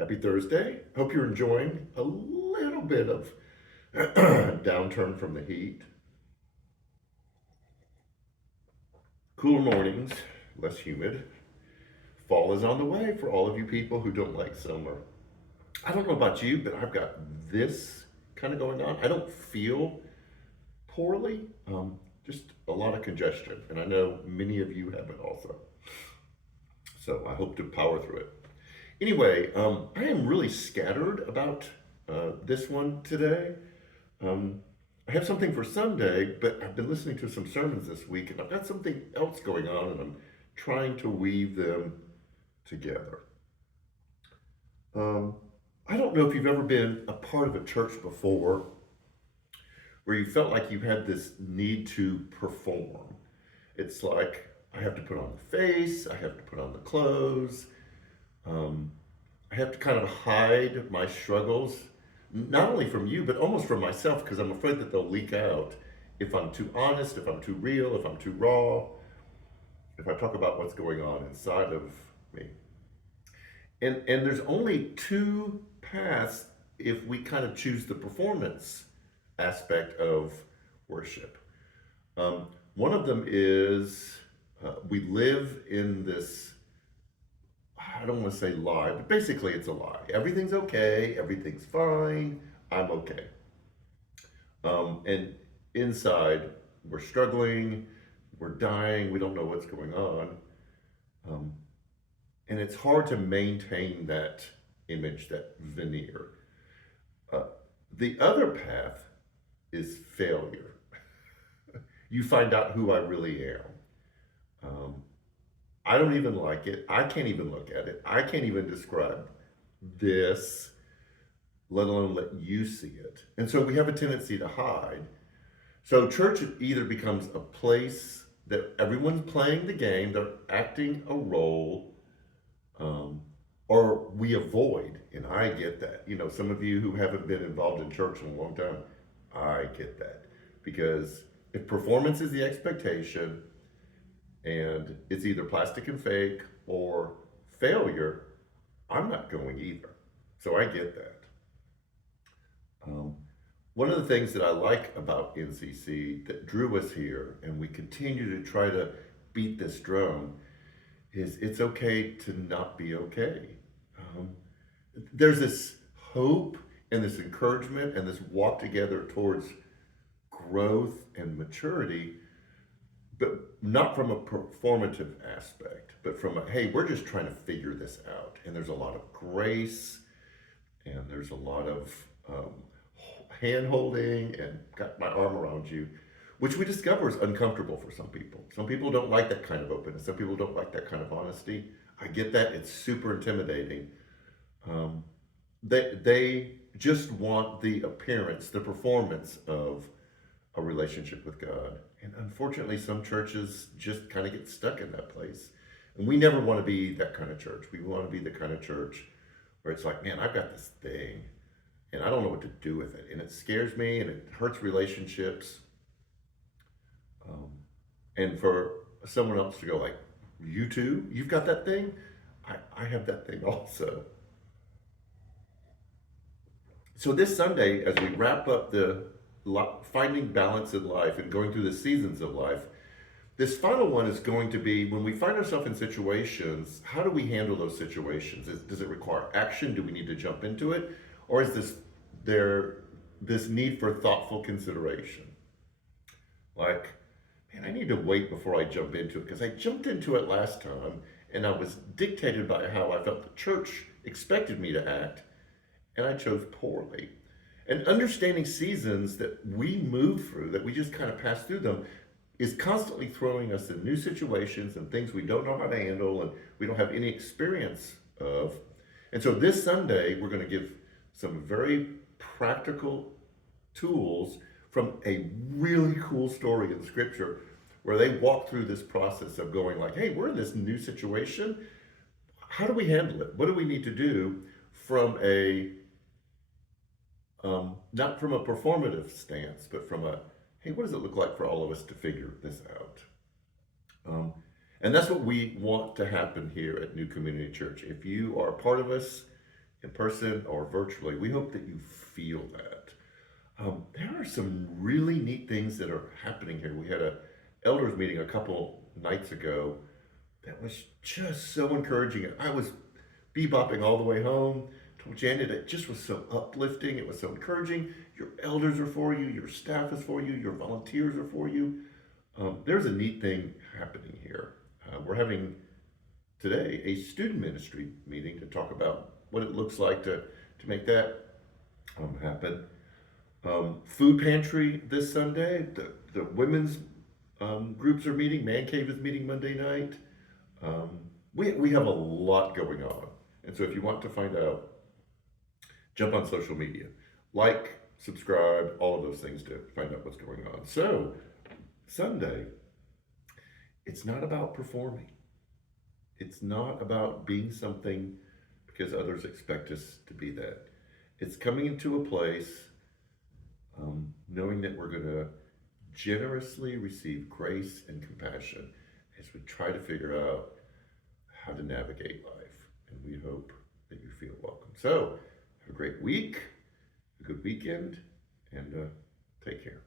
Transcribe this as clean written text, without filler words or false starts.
Happy Thursday. Hope you're enjoying a little bit of downturn from the heat. Cooler mornings, less humid. Fall is on the way for all of you people who don't like summer. I don't know about you, but I've got this kind of going on. I don't feel poorly, just a lot of congestion. And I know many of you have it also. So I hope to power through it. Anyway, I am really scattered about this one today. Um, I have something for Sunday, but I've been listening to some sermons this week, and I've got something else going on, and I'm trying to weave them together. Um, I don't know if you've ever been a part of a church before where you felt like you had this need to perform. It's like I have to put on the face, I have to put on the clothes, um, I have to kind of hide my struggles, not only from you, but almost from myself, because I'm afraid that they'll leak out if I'm too honest, if I'm too real, if I'm too raw, if I talk about what's going on inside of me. And there's only two paths if we kind of choose the performance aspect of worship. One of them is we live in this, I don't want to say lie, but basically it's a lie. Everything's okay, everything's fine, I'm okay. And inside, we're struggling, we're dying, we don't know what's going on. Um, and it's hard to maintain that image, that veneer. Uh, the other path is failure. You find out who I really am. Um, I don't even like it. I can't even look at it. I can't even describe this, let alone let you see it. And so we have a tendency to hide. So church either becomes a place that everyone's playing the game, they're acting a role, um, or we avoid. And I get that. You know, some of you who haven't been involved in church in a long time, I get that. Because if performance is the expectation, and it's either plastic and fake or failure, I'm not going either. So I get that. Um, One of the things that I like about NCC that drew us here, and we continue to try to beat this drum, is it's okay to not be okay. Um, there's this hope and this encouragement and this walk together towards growth and maturity, but not from a performative aspect, but from a, hey, we're just trying to figure this out. And there's a lot of grace, and there's a lot of hand holding, and got my arm around you, which we discover is uncomfortable for some people. Some people don't like that kind of openness. Some people don't like that kind of honesty. I get that. It's super intimidating. Um, they just want the appearance, the performance of a relationship with God. And unfortunately, some churches just kind of get stuck in that place. And we never want to be that kind of church. We want to be the kind of church where it's like, man, I've got this thing and I don't know what to do with it. And it scares me and it hurts relationships. Um, and for someone else to go like, you too, you've got that thing? I have that thing also. So this Sunday, as we wrap up the finding balance in life and going through the seasons of life, this final one is going to be when we find ourselves in situations, how do we handle those situations? Does it require action? Do we need to jump into it? Or is there this need for thoughtful consideration? Like, man, I need to wait before I jump into it because I jumped into it last time and I was dictated by how I felt the church expected me to act, and I chose poorly. And understanding seasons that we move through, that we just kind of pass through them, is constantly throwing us in new situations and things we don't know how to handle and we don't have any experience of. And so this Sunday, we're going to give some very practical tools from a really cool story in Scripture where they walk through this process of going like, hey, we're in this new situation. How do we handle it? What do we need to do from a not from a performative stance, but from a, hey, what does it look like for all of us to figure this out? Um, and that's what we want to happen here at New Community Church. If you are a part of us, in person or virtually, we hope that you feel that. There are some really neat things that are happening here. We had a elders meeting a couple nights ago that was just so encouraging. I was bebopping all the way home. Told Janet it just was so uplifting. It was so encouraging. Your elders are for you. Your staff is for you. Your volunteers are for you. There's a neat thing happening here. We're having today a student ministry meeting to talk about what it looks like to make that happen. Food pantry this Sunday. The women's groups are meeting. Man Cave is meeting Monday night. We have a lot going on. And so if you want to find out, jump on social media. Like, subscribe, all of those things to find out what's going on. So, Sunday, it's not about performing. It's not about being something because others expect us to be that. It's coming into a place knowing that we're going to generously receive grace and compassion as we try to figure out how to navigate life. And we hope that you feel welcome. So, have a great week, a good weekend, and take care.